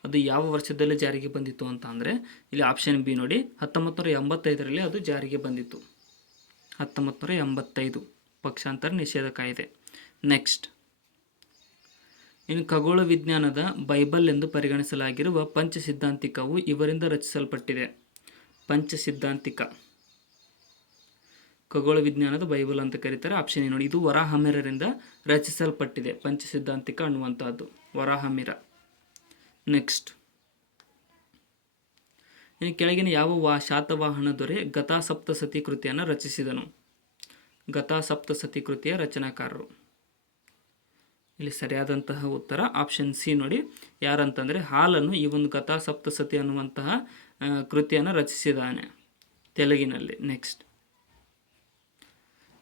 ಅದು ಯಾವ ವರ್ಷದಲ್ಲಿ ಜಾರಿಗೆ ಬಂದಿತ್ತು ಅಂತ ಅಂದರೆ ಇಲ್ಲಿ ಆಪ್ಷನ್ ಬಿ ನೋಡಿ, 1985ರಲ್ಲಿ ಅದು ಜಾರಿಗೆ ಬಂದಿತ್ತು. 1985 ಪಕ್ಷಾಂತರ ನಿಷೇಧ ಕಾಯ್ದೆ. ನೆಕ್ಸ್ಟ್, ಇನ್ನು ಖಗೋಳ ವಿಜ್ಞಾನದ ಬೈಬಲ್ ಎಂದು ಪರಿಗಣಿಸಲಾಗಿರುವ ಪಂಚಸಿದ್ಧಾಂತಿಕವು ಇವರಿಂದ ರಚಿಸಲ್ಪಟ್ಟಿದೆ. ಪಂಚಸಿದ್ಧಾಂತಿಕ ಖಗೋಳ ವಿಜ್ಞಾನದ ಬೈಬಲ್ ಅಂತ ಕರೀತಾರೆ. ಆಪ್ಷನ್ ನೋಡಿ, ಇದು ವರಾಹಮಿರರಿಂದ ರಚಿಸಲ್ಪಟ್ಟಿದೆ. ಪಂಚಸಿದ್ಧಾಂತಿಕ ಅನ್ನುವಂಥದ್ದು ವರಾಹಮಿರ. ನೆಕ್ಸ್ಟ್, ಇನ್ನು ಕೆಳಗಿನ ಯಾವ ಶಾತವಾಹನ ದೊರೆ ಗತಾಸಪ್ತಸತಿ ಕೃತಿಯನ್ನು ರಚಿಸಿದನು? ಗತಾಸಪ್ತಸತಿ ಕೃತಿಯ ರಚನಾಕಾರರು. ಇಲ್ಲಿ ಸರಿಯಾದಂತಹ ಉತ್ತರ ಆಪ್ಷನ್ ಸಿ ನೋಡಿ, ಯಾರಂತಂದರೆ ಹಾಲನ್ನು ಈ ಒಂದು ಗತಾಸಪ್ತಸತಿ ಅನ್ನುವಂತಹ ಕೃತಿಯನ್ನು ರಚಿಸಿದ್ದಾನೆ ತೆಲುಗಿನಲ್ಲಿ. ನೆಕ್ಸ್ಟ್,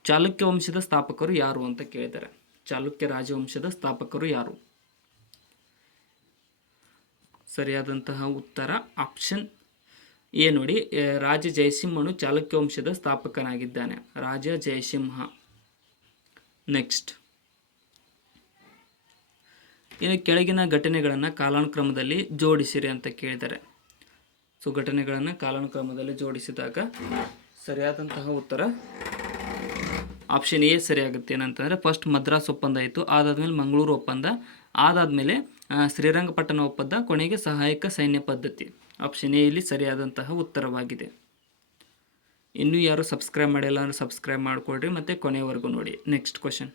ಚಾಲುಕ್ಯ ವಂಶದ ಸ್ಥಾಪಕರು ಯಾರು ಅಂತ ಕೇಳಿದ್ದಾರೆ. ಚಾಲುಕ್ಯ ರಾಜವಂಶದ ಸ್ಥಾಪಕರು ಯಾರು? ಸರಿಯಾದಂತಹ ಉತ್ತರ ಆಪ್ಷನ್ ಎ ನೋಡಿ, ರಾಜ ಜಯಸಿಂಹನು ಚಾಲುಕ್ಯ ವಂಶದ ಸ್ಥಾಪಕನಾಗಿದ್ದಾನೆ. ರಾಜ ಜಯಸಿಂಹ. ನೆಕ್ಸ್ಟ್, ಇನ್ನು ಕೆಳಗಿನ ಘಟನೆಗಳನ್ನು ಕಾಲಾನುಕ್ರಮದಲ್ಲಿ ಜೋಡಿಸಿರಿ ಅಂತ ಕೇಳಿದ್ದಾರೆ. ಸೊ ಘಟನೆಗಳನ್ನು ಕಾಲಾನುಕ್ರಮದಲ್ಲಿ ಜೋಡಿಸಿದಾಗ ಸರಿಯಾದಂತಹ ಉತ್ತರ ಆಪ್ಷನ್ ಎ ಸರಿಯಾಗುತ್ತೆ. ಏನಂತಂದರೆ ಫಸ್ಟ್ ಮದ್ರಾಸ್ ಒಪ್ಪಂದ ಆಯಿತು, ಅದಾದಮೇಲೆ ಮಂಗಳೂರು ಒಪ್ಪಂದ, ಅದಾದಮೇಲೆ ಶ್ರೀರಂಗಪಟ್ಟಣ ಒಪ್ಪಂದ, ಕೊನೆಗೆ ಸಹಾಯಕ ಸೈನ್ಯ ಪದ್ಧತಿ. ಆಪ್ಷನ್ ಎ ಇಲ್ಲಿ ಸರಿಯಾದಂತಹ ಉತ್ತರವಾಗಿದೆ. ಇನ್ನೂ ಯಾರು ಸಬ್ಸ್ಕ್ರೈಬ್ ಮಾಡಿಲ್ಲ ಅಂದರೆ ಸಬ್ಸ್ಕ್ರೈಬ್ ಮಾಡಿಕೊಡ್ರಿ ಮತ್ತು ಕೊನೆಯವರೆಗೂ ನೋಡಿ. ನೆಕ್ಸ್ಟ್ ಕ್ವಶನ್,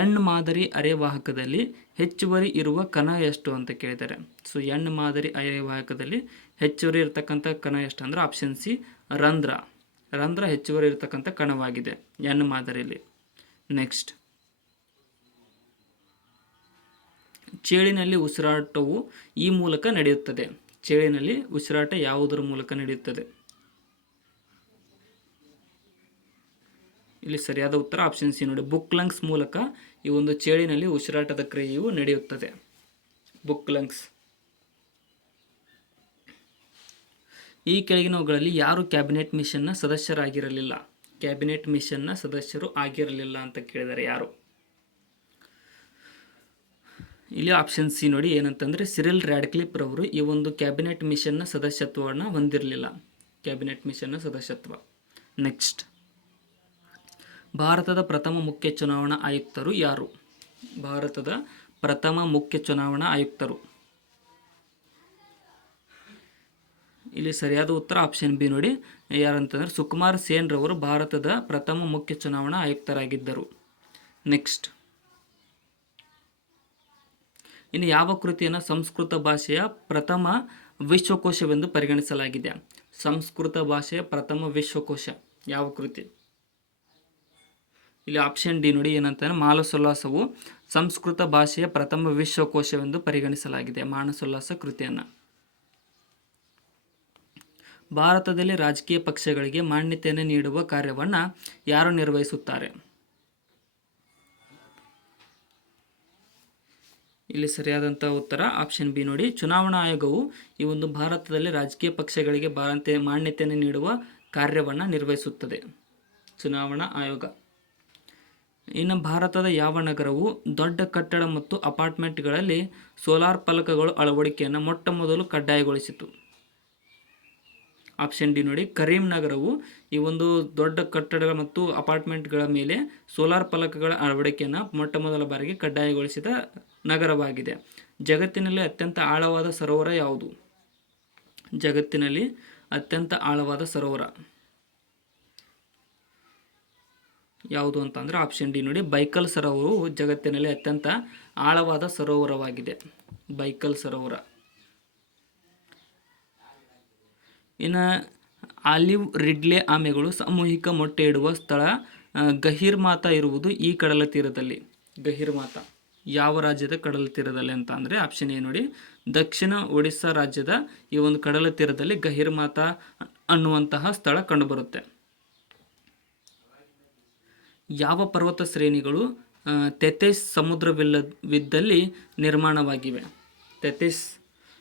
ಎಣ್ ಮಾದರಿ ಅರೆವಾಹಕದಲ್ಲಿ ಹೆಚ್ಚುವರಿ ಇರುವ ಕಣ ಎಷ್ಟು ಅಂತ ಕೇಳಿದ್ದಾರೆ. ಸೊ ಎಣ್ ಮಾದರಿ ಅರೆವಾಹಕದಲ್ಲಿ ಹೆಚ್ಚುವರಿ ಇರತಕ್ಕಂಥ ಕಣ ಎಷ್ಟು ಅಂದರೆ ಆಪ್ಷನ್ ಸಿ ರಂಧ್ರ. ರಂಧ್ರ ಹೆಚ್ಚುವರಿ ಇರತಕ್ಕಂಥ ಕಣವಾಗಿದೆ ಎಣ್ ಮಾದರಿಯಲ್ಲಿ. ನೆಕ್ಸ್ಟ್, ಚೇಳಿನಲ್ಲಿ ಉಸಿರಾಟವು ಈ ಮೂಲಕ ನಡೆಯುತ್ತದೆ. ಚೇಳಿನಲ್ಲಿ ಉಸಿರಾಟ ಯಾವುದರ ಮೂಲಕ ನಡೆಯುತ್ತದೆ? ಇಲ್ಲಿ ಸರಿಯಾದ ಉತ್ತರ ಆಪ್ಷನ್ ಸಿ ನೋಡಿ, ಬುಕ್ ಲಂಗ್ಸ್ ಮೂಲಕ ಈ ಒಂದು ಚೇಳಿನಲ್ಲಿ ಉಸಿರಾಟದ ಕ್ರಿಯೆಯು ನಡೆಯುತ್ತದೆ. Book lungs. ಈ ಕೆಳಗಿನವುಗಳಲ್ಲಿ ಯಾರು ಕ್ಯಾಬಿನೆಟ್ ಮಿಷನ್ನ ಸದಸ್ಯರಾಗಿರಲಿಲ್ಲ? ಕ್ಯಾಬಿನೆಟ್ ಮಿಷನ್ನ ಸದಸ್ಯರು ಆಗಿರಲಿಲ್ಲ ಅಂತ ಕೇಳಿದರೆ ಯಾರು? ಇಲ್ಲಿ ಆಪ್ಷನ್ ಸಿ ನೋಡಿ, ಏನಂತಂದರೆ ಸಿರಿಲ್ ರ್ಯಾಡ್ಕ್ಲಿಫ್ ರವರು ಈ ಒಂದು ಕ್ಯಾಬಿನೆಟ್ ಮಿಷನ್ನ ಸದಸ್ಯತ್ವವನ್ನು ಹೊಂದಿರಲಿಲ್ಲ. ಕ್ಯಾಬಿನೆಟ್ ಮಿಷನ್ನ ಸದಸ್ಯತ್ವ. ನೆಕ್ಸ್ಟ್, ಭಾರತದ ಪ್ರಥಮ ಮುಖ್ಯ ಚುನಾವಣಾ ಆಯುಕ್ತರು ಯಾರು? ಭಾರತದ ಪ್ರಥಮ ಮುಖ್ಯ ಚುನಾವಣಾ ಆಯುಕ್ತರು. ಇಲ್ಲಿ ಸರಿಯಾದ ಉತ್ತರ ಆಪ್ಷನ್ ಬಿ ನೋಡಿ, ಯಾರಂತಂದರೆ ಸುಕುಮಾರ್ ಸೇನ್ ರವರು ಭಾರತದ ಪ್ರಥಮ ಮುಖ್ಯ ಚುನಾವಣಾ ಆಯುಕ್ತರಾಗಿದ್ದರು. ನೆಕ್ಸ್ಟ್, ಇನ್ನು ಯಾವ ಕೃತಿಯನ್ನು ಸಂಸ್ಕೃತ ಭಾಷೆಯ ಪ್ರಥಮ ವಿಶ್ವಕೋಶವೆಂದು ಪರಿಗಣಿಸಲಾಗಿದೆ? ಸಂಸ್ಕೃತ ಭಾಷೆಯ ಪ್ರಥಮ ವಿಶ್ವಕೋಶ ಯಾವ ಕೃತಿ? ಇಲ್ಲಿ ಆಪ್ಷನ್ ಡಿ ನೋಡಿ, ಏನಂತಂದರೆ ಮಾನಸೋಲ್ಲಾಸವು ಸಂಸ್ಕೃತ ಭಾಷೆಯ ಪ್ರಥಮ ವಿಶ್ವಕೋಶವೆಂದು ಪರಿಗಣಿಸಲಾಗಿದೆ. ಮಾನಸೋಲ್ಲಾಸ ಕೃತಿಯನ್ನು. ಭಾರತದಲ್ಲಿ ರಾಜಕೀಯ ಪಕ್ಷಗಳಿಗೆ ಮಾನ್ಯತೆಯನ್ನು ನೀಡುವ ಕಾರ್ಯವನ್ನು ಯಾರು ನಿರ್ವಹಿಸುತ್ತಾರೆ? ಇಲ್ಲಿ ಸರಿಯಾದಂಥ ಉತ್ತರ ಆಪ್ಷನ್ ಬಿ ನೋಡಿ, ಚುನಾವಣಾ ಆಯೋಗವು ಈ ಒಂದು ಭಾರತದಲ್ಲಿ ರಾಜಕೀಯ ಪಕ್ಷಗಳಿಗೆ ಮಾನ್ಯತೆಯನ್ನು ನೀಡುವ ಕಾರ್ಯವನ್ನು ನಿರ್ವಹಿಸುತ್ತದೆ. ಚುನಾವಣಾ ಆಯೋಗ. ಇನ್ನು ಭಾರತದ ಯಾವ ನಗರವು ದೊಡ್ಡ ಕಟ್ಟಡ ಮತ್ತು ಅಪಾರ್ಟ್ಮೆಂಟ್ಗಳಲ್ಲಿ ಸೋಲಾರ್ ಫಲಕಗಳು ಅಳವಡಿಕೆಯನ್ನು ಮೊಟ್ಟ ಮೊದಲು ಕಡ್ಡಾಯಗೊಳಿಸಿತು? ಆಪ್ಷನ್ ಡಿ ನೋಡಿ, ಕರೀಂ ನಗರವು ಈ ಒಂದು ದೊಡ್ಡ ಕಟ್ಟಡಗಳ ಮತ್ತು ಅಪಾರ್ಟ್ಮೆಂಟ್ಗಳ ಮೇಲೆ ಸೋಲಾರ್ ಫಲಕಗಳ ಅಳವಡಿಕೆಯನ್ನು ಮೊಟ್ಟ ಮೊದಲ ಬಾರಿಗೆ ಕಡ್ಡಾಯಗೊಳಿಸಿದ ನಗರವಾಗಿದೆ. ಜಗತ್ತಿನಲ್ಲಿ ಅತ್ಯಂತ ಆಳವಾದ ಸರೋವರ ಯಾವುದು? ಜಗತ್ತಿನಲ್ಲಿ ಅತ್ಯಂತ ಆಳವಾದ ಸರೋವರ ಯಾವುದು ಅಂತಂದರೆ ಆಪ್ಷನ್ ಡಿ ನೋಡಿ, ಬೈಕಲ್ ಸರೋವರವು ಜಗತ್ತಿನಲ್ಲಿ ಅತ್ಯಂತ ಆಳವಾದ ಸರೋವರವಾಗಿದೆ. ಬೈಕಲ್ ಸರೋವರ. ಇನ್ನು ಆಲಿವ್ ರಿಡ್ಲೆ ಆಮೆಗಳು ಸಾಮೂಹಿಕ ಮೊಟ್ಟೆ ಇಡುವ ಸ್ಥಳ ಗಹಿರ್ಮಾತಾ ಇರುವುದು ಈ ಕಡಲ ತೀರದಲ್ಲಿ. ಗಹಿರ್ಮಾತಾ ಯಾವ ರಾಜ್ಯದ ಕಡಲ ತೀರದಲ್ಲಿ ಅಂತ ಅಂದರೆ ಆಪ್ಷನ್ ಎ ನೋಡಿ, ದಕ್ಷಿಣ ಒಡಿಸ್ಸಾ ರಾಜ್ಯದ ಈ ಒಂದು ಕಡಲ ತೀರದಲ್ಲಿ ಗಹಿರ್ಮಾತಾ ಅನ್ನುವಂತಹ ಸ್ಥಳ ಕಂಡುಬರುತ್ತೆ. ಯಾವ ಪರ್ವತ ಶ್ರೇಣಿಗಳು ತೆಥೇಸ್ ಸಮುದ್ರವಿದ್ದಲ್ಲಿ ನಿರ್ಮಾಣವಾಗಿವೆ? ತೆಥೇಸ್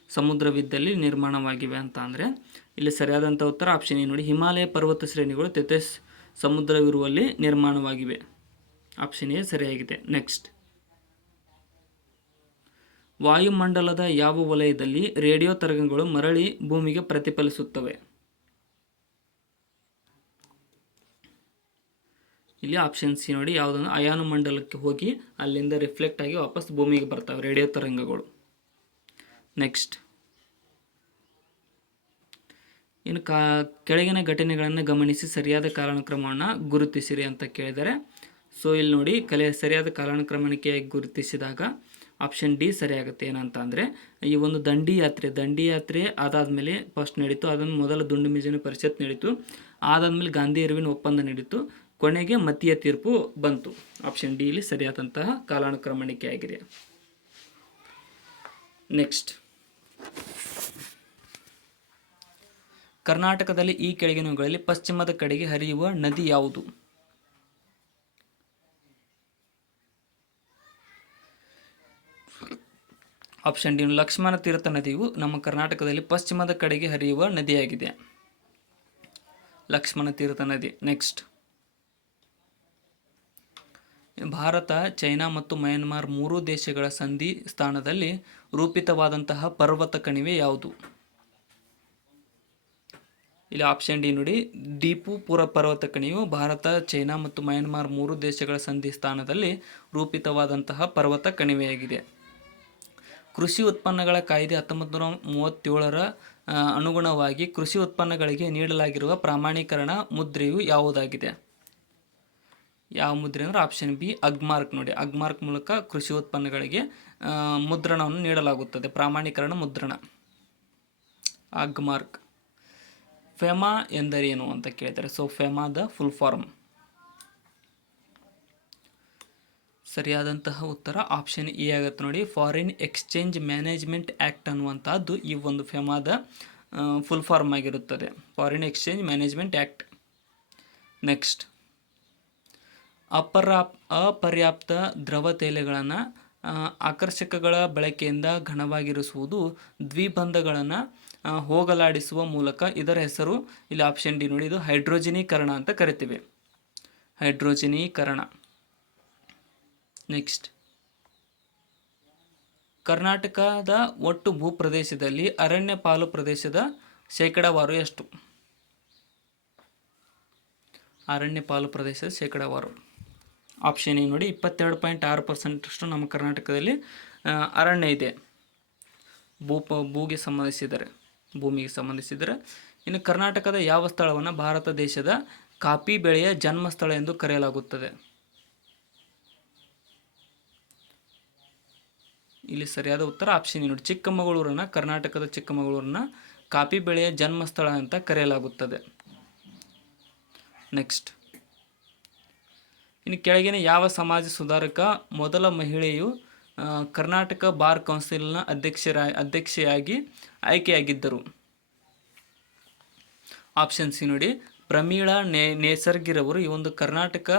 ಸಮುದ್ರವಿದ್ದಲ್ಲಿ ನಿರ್ಮಾಣವಾಗಿವೆ ಅಂತ ಅಂದರೆ ಇಲ್ಲಿ ಸರಿಯಾದಂಥ ಉತ್ತರ ಆಪ್ಷನ್ ಎ ನೋಡಿ, ಹಿಮಾಲಯ ಪರ್ವತ ಶ್ರೇಣಿಗಳು ತೆಥೇಸ್ ಸಮುದ್ರವಿರುವಲ್ಲಿ ನಿರ್ಮಾಣವಾಗಿವೆ. ಆಪ್ಷನ್ ಎ ಸರಿಯಾಗಿದೆ. ನೆಕ್ಸ್ಟ್, ವಾಯುಮಂಡಲದ ಯಾವ ವಲಯದಲ್ಲಿ ರೇಡಿಯೋ ತರಂಗಗಳು ಮರಳಿ ಭೂಮಿಗೆ ಪ್ರತಿಫಲಿಸುತ್ತವೆ? ಇಲ್ಲಿ ಆಪ್ಷನ್ ಸಿ ನೋಡಿ, ಯಾವುದನ್ನು ಅಯಾನು ಮಂಡಲಕ್ಕೆ ಹೋಗಿ ಅಲ್ಲಿಂದ ರಿಫ್ಲೆಕ್ಟ್ ಆಗಿ ವಾಪಸ್ ಭೂಮಿಗೆ ಬರ್ತವೆ ರೇಡಿಯೋ ತರಂಗಗಳು. ನೆಕ್ಸ್ಟ್, ಇನ್ನು ಕೆಳಗಿನ ಘಟನೆಗಳನ್ನು ಗಮನಿಸಿ ಸರಿಯಾದ ಕಾಲಾನುಕ್ರಮವನ್ನು ಗುರುತಿಸಿರಿ ಅಂತ ಕೇಳಿದರೆ. ಸೊ ಇಲ್ಲಿ ನೋಡಿ, ಸರಿಯಾದ ಕಾಲಾನುಕ್ರಮಕ್ಕೆ ಗುರುತಿಸಿದಾಗ ಆಪ್ಷನ್ ಡಿ ಸರಿಯಾಗುತ್ತೆ. ಏನಂತ ಅಂದರೆ ಈ ಒಂದು ದಂಡಿ ಯಾತ್ರೆ ಅದಾದಮೇಲೆ ಫಸ್ಟ್ ನಡೀತು, ಅದನ್ನು ಮೊದಲ ದುಂಡು ಮೇಜಿನ ಪರಿಷತ್ ನಡೀತು, ಅದಾದಮೇಲೆ ಗಾಂಧಿ ಇರ್ವಿನ್ ಒಪ್ಪಂದ ನಡೀತು, ಕೊನೆಗೆ ಮತೀಯ ತೀರ್ಪು ಬಂತು. ಆಪ್ಷನ್ ಡಿ ಇಲ್ಲಿ ಸರಿಯಾದಂತಹ ಕಾಲಾನುಕ್ರಮಣಿಕೆ ಆಗಿದೆ. ನೆಕ್ಸ್ಟ್, ಕರ್ನಾಟಕದಲ್ಲಿ ಈ ಕೆಳಗಿನವುಗಳಲ್ಲಿ ಪಶ್ಚಿಮದ ಕಡೆಗೆ ಹರಿಯುವ ನದಿ ಯಾವುದು? ಆಪ್ಷನ್ ಡಿ ಲಕ್ಷ್ಮಣ ತೀರ್ಥ ನದಿಯು ನಮ್ಮ ಕರ್ನಾಟಕದಲ್ಲಿ ಪಶ್ಚಿಮದ ಕಡೆಗೆ ಹರಿಯುವ ನದಿಯಾಗಿದೆ. ಲಕ್ಷ್ಮಣ ತೀರ್ಥ ನದಿ. ನೆಕ್ಸ್ಟ್, ಭಾರತ, ಚೈನಾ ಮತ್ತು ಮಯನ್ಮಾರ್ ಮೂರೂ ದೇಶಗಳ ಸಂಧಿ ಸ್ಥಾನದಲ್ಲಿ ರೂಪಿತವಾದಂತಹ ಪರ್ವತ ಕಣಿವೆ ಯಾವುದು? ಇಲ್ಲಿ ಆಪ್ಷನ್ ಡಿ ನೋಡಿ, ದೀಪುಪುರ ಪರ್ವತ ಕಣಿವೆಯು ಭಾರತ, ಚೈನಾ ಮತ್ತು ಮಯನ್ಮಾರ್ ಮೂರು ದೇಶಗಳ ಸಂಧಿ ಸ್ಥಾನದಲ್ಲಿ ರೂಪಿತವಾದಂತಹ ಪರ್ವತ ಕಣಿವೆಯಾಗಿದೆ. ಕೃಷಿ ಉತ್ಪನ್ನಗಳ ಕಾಯ್ದೆ 1937ರ ಅನುಗುಣವಾಗಿ ಕೃಷಿ ಉತ್ಪನ್ನಗಳಿಗೆ ನೀಡಲಾಗಿರುವ ಪ್ರಮಾಣೀಕರಣ ಮುದ್ರೆಯು ಯಾವುದಾಗಿದೆ? ಯಾವ ಮುದ್ರೆ ಅಂದರೆ ಆಪ್ಷನ್ ಬಿ ಅಗ್ಮಾರ್ಕ್ ನೋಡಿ. ಅಗ್ಮಾರ್ಕ್ ಮೂಲಕ ಕೃಷಿ ಉತ್ಪನ್ನಗಳಿಗೆ ಮುದ್ರಣವನ್ನು ನೀಡಲಾಗುತ್ತದೆ, ಪ್ರಮಾಣೀಕರಣ ಮುದ್ರಣ. ಅಗ್ಮಾರ್ಕ್. ಫೆಮಾ ಎಂದರೇನು ಅಂತ ಕೇಳ್ತಾರೆ. ಸೊ ಫೆಮಾದ ಫುಲ್ ಫಾರ್ಮ್. ಸರಿಯಾದಂತಹ ಉತ್ತರ ಆಪ್ಷನ್ ಎ ಆಗುತ್ತೆ ನೋಡಿ. ಫಾರಿನ್ ಎಕ್ಸ್ಚೇಂಜ್ ಮ್ಯಾನೇಜ್ಮೆಂಟ್ ಆ್ಯಕ್ಟ್ ಅನ್ನುವಂಥದ್ದು ಈ ಒಂದು ಫೆಮಾದ ಫುಲ್ ಫಾರ್ಮ್ ಆಗಿರುತ್ತದೆ. Foreign exchange management act. Next, ಅಪರ್ಯಾಪ್ತ ದ್ರವ ತೈಲಗಳನ್ನು ಆಕರ್ಷಕಗಳ ಬಳಕೆಯಿಂದ ಘನವಾಗಿರಿಸುವುದು ದ್ವಿಬಂಧಗಳನ್ನು ಹೋಗಲಾಡಿಸುವ ಮೂಲಕ. ಇದರ ಹೆಸರು ಇಲ್ಲಿ ಆಪ್ಷನ್ ಡಿ ನೋಡಿ, ಇದು ಹೈಡ್ರೋಜನೀಕರಣ ಅಂತ ಕರಿತೀವಿ. ಹೈಡ್ರೋಜನೀಕರಣ. ನೆಕ್ಸ್ಟ್, ಕರ್ನಾಟಕದ ಒಟ್ಟು ಭೂಪ್ರದೇಶದಲ್ಲಿ ಅರಣ್ಯ ಪಾಲು ಪ್ರದೇಶದ ಶೇಕಡಾವಾರು ಎಷ್ಟು? ಅರಣ್ಯ ಪಾಲು ಪ್ರದೇಶದ ಶೇಕಡಾವಾರು ಆಪ್ಷನ್ ಎ ನೋಡಿ, 22.6% ನಮ್ಮ ಕರ್ನಾಟಕದಲ್ಲಿ ಅರಣ್ಯ ಇದೆ ಭೂಮಿಗೆ ಸಂಬಂಧಿಸಿದರೆ. ಇನ್ನು ಕರ್ನಾಟಕದ ಯಾವ ಸ್ಥಳವನ್ನು ಭಾರತ ದೇಶದ ಕಾಫಿ ಬೆಳೆಯ ಜನ್ಮಸ್ಥಳ ಎಂದು ಕರೆಯಲಾಗುತ್ತದೆ? ಇಲ್ಲಿ ಸರಿಯಾದ ಉತ್ತರ ಆಪ್ಷನ್ ನೋಡಿ, ಚಿಕ್ಕಮಗಳೂರನ್ನು, ಕರ್ನಾಟಕದ ಚಿಕ್ಕಮಗಳೂರನ್ನು ಕಾಫಿ ಬೆಳೆಯ ಜನ್ಮಸ್ಥಳ ಅಂತ ಕರೆಯಲಾಗುತ್ತದೆ. ನೆಕ್ಸ್ಟ್, ಇನ್ನು ಕೆಳಗಿನ ಯಾವ ಸಮಾಜ ಸುಧಾರಕ ಮೊದಲ ಮಹಿಳೆಯು ಕರ್ನಾಟಕ ಬಾರ್ ಕೌನ್ಸಿಲ್ನ ಅಧ್ಯಕ್ಷೆಯಾಗಿ ಆಯ್ಕೆಯಾಗಿದ್ದರು? ಆಪ್ಷನ್ ಸಿ ನೋಡಿ, ಪ್ರಮೀಳಾ ನೇಸರ್ಗಿರವರು ಈ ಒಂದು ಕರ್ನಾಟಕ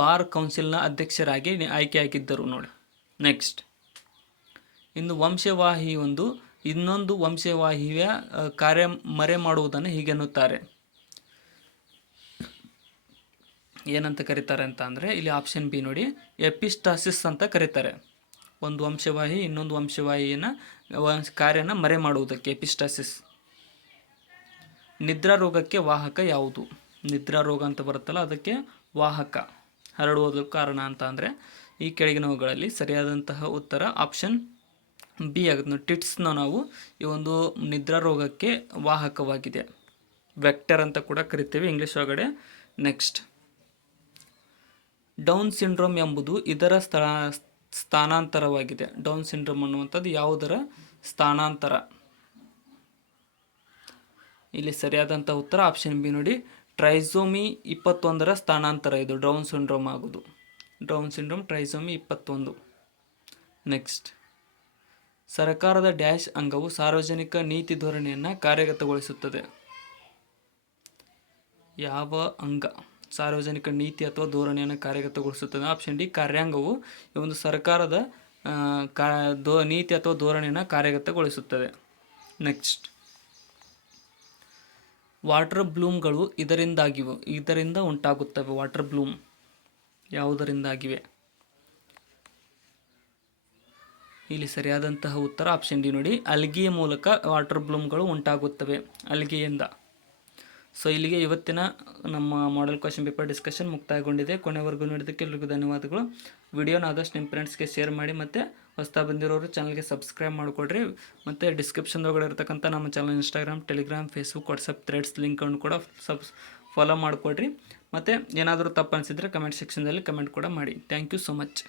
ಬಾರ್ ಕೌನ್ಸಿಲ್ನ ಅಧ್ಯಕ್ಷರಾಗಿ ಆಯ್ಕೆಯಾಗಿದ್ದರು ನೋಡಿ. ನೆಕ್ಸ್ಟ್, ಇನ್ನೊಂದು ವಂಶವಾಹಿಯ ಕಾರ್ಯ ಮರೆ ಮಾಡುವುದನ್ನು ಹೀಗೆನ್ನುತ್ತಾರೆ. ಏನಂತ ಕರೀತಾರೆ ಅಂತ ಅಂದರೆ ಇಲ್ಲಿ ಆಪ್ಷನ್ ಬಿ ನೋಡಿ, ಎಪಿಸ್ಟಾಸಿಸ್ ಅಂತ ಕರೀತಾರೆ. ಒಂದು ವಂಶವಾಹಿ ಇನ್ನೊಂದು ವಂಶವಾಹಿಯ ಕಾರ್ಯನ ಮರೆ ಮಾಡುವುದಕ್ಕೆ ಎಪಿಸ್ಟಾಸಿಸ್. ನಿದ್ರಾ ರೋಗಕ್ಕೆ ವಾಹಕ ಯಾವುದು? ನಿದ್ರಾ ರೋಗ ಅಂತ ಬರುತ್ತಲ್ಲ, ಅದಕ್ಕೆ ವಾಹಕ ಹರಡುವುದಕ್ಕೆ ಕಾರಣ ಅಂತ ಅಂದರೆ ಈ ಕೆಳಗಿನವುಗಳಲ್ಲಿ ಸರಿಯಾದಂತಹ ಉತ್ತರ ಆಪ್ಷನ್ ಬಿ ಆಗುತ್ತೆ. ಟಿಟ್ಸ್ನ ನಾವು ಈ ಒಂದು ನಿದ್ರಾ ರೋಗಕ್ಕೆ ವಾಹಕವಾಗಿದೆ, ವೆಕ್ಟರ್ ಅಂತ ಕೂಡ ಕರಿತೇವೆ ಇಂಗ್ಲೀಷ್ ಒಳಗಡೆ. ನೆಕ್ಸ್ಟ್, ಡೌನ್ ಸಿಂಡ್ರೋಮ್ ಎಂಬುದು ಇದರ ಸ್ಥಾನಾಂತರವಾಗಿದೆ. ಡೌನ್ ಸಿಂಡ್ರೋಮ್ ಅನ್ನುವಂಥದ್ದು ಯಾವುದರ ಸ್ಥಾನಾಂತರ? ಇಲ್ಲಿ ಸರಿಯಾದಂಥ ಉತ್ತರ ಆಪ್ಷನ್ ಬಿ ನೋಡಿ, ಟ್ರೈಸೋಮಿ 21ರ ಸ್ಥಾನಾಂತರ ಇದು ಡೌನ್ ಸಿಂಡ್ರೋಮ್ ಆಗೋದು. Down syndrome trisomy 21. ನೆಕ್ಸ್ಟ್, ಸರ್ಕಾರದ ಡ್ಯಾಶ್ ಅಂಗವು ಸಾರ್ವಜನಿಕ ನೀತಿ ಧೋರಣೆಯನ್ನು ಕಾರ್ಯಗತಗೊಳಿಸುತ್ತದೆ? ಯಾವ ಅಂಗ ಸಾರ್ವಜನಿಕ ನೀತಿ ಅಥವಾ ಧೋರಣೆಯನ್ನು ಕಾರ್ಯಗತಗೊಳಿಸುತ್ತದೆ? ಆಪ್ಷನ್ ಡಿ ಕಾರ್ಯಾಂಗವು ಈ ಒಂದು ಸರ್ಕಾರದ ನೀತಿ ಅಥವಾ ಧೋರಣೆಯನ್ನು ಕಾರ್ಯಗತಗೊಳಿಸುತ್ತದೆ. ನೆಕ್ಸ್ಟ್, ವಾಟರ್ ಬ್ಲೂಮ್ಗಳು ಇದರಿಂದ ಉಂಟಾಗುತ್ತವೆ. ವಾಟರ್ ಬ್ಲೂಮ್ ಯಾವುದರಿಂದಾಗಿವೆ? ಇಲ್ಲಿ ಸರಿಯಾದಂತಹ ಉತ್ತರ ಆಪ್ಷನ್ ಡಿ ನೋಡಿ, ಅಲ್ಗಿಯ ಮೂಲಕ ವಾಟರ್ ಬ್ಲೂಮ್ಗಳು ಉಂಟಾಗುತ್ತವೆ, ಅಲ್ಗಿಯಿಂದ. ಸೊ ಇಲ್ಲಿಗೆ ಇವತ್ತಿನ ನಮ್ಮ ಮಾಡೆಲ್ ಕ್ವೆಶ್ಚನ್ ಪೇಪರ್ ಡಿಸ್ಕಷನ್ ಮುಕ್ತಾಯಗೊಂಡಿದೆ. ಕೊನೆವರೆಗೂ ನೋಡಿದ್ದಕ್ಕೆ ಎಲ್ರಿಗೂ ಧನ್ಯವಾದಗಳು. ವಿಡಿಯೋನ ಆದಷ್ಟು ನಿಮ್ಮ ಫ್ರೆಂಡ್ಸ್ಗೆ ಶೇರ್ ಮಾಡಿ, ಮತ್ತು ಹೊಸದಾಗಿ ಬಂದಿರೋರು ಚಾನಲ್ಗೆ ಸಬ್ಸ್ಕ್ರೈಬ್ ಮಾಡಿಕೊಡ್ರಿ. ಮತ್ತು ಡಿಸ್ಕ್ರಿಪ್ಷನ್ ಒಳಗಡೆ ಇರತಕ್ಕಂಥ ನಮ್ಮ channel Instagram, Telegram, Facebook, WhatsApp Threads ಲಿಂಕನ್ನು ಕೂಡ ಫಾಲೋ ಮಾಡಿಕೊಡ್ರಿ. ಮತ್ತು ಏನಾದರೂ ತಪ್ಪು ಅನಿಸಿದರೆ ಕಮೆಂಟ್ ಸೆಕ್ಷನ್ದಲ್ಲಿ ಕಮೆಂಟ್ ಕೂಡ ಮಾಡಿ. Thank you so much.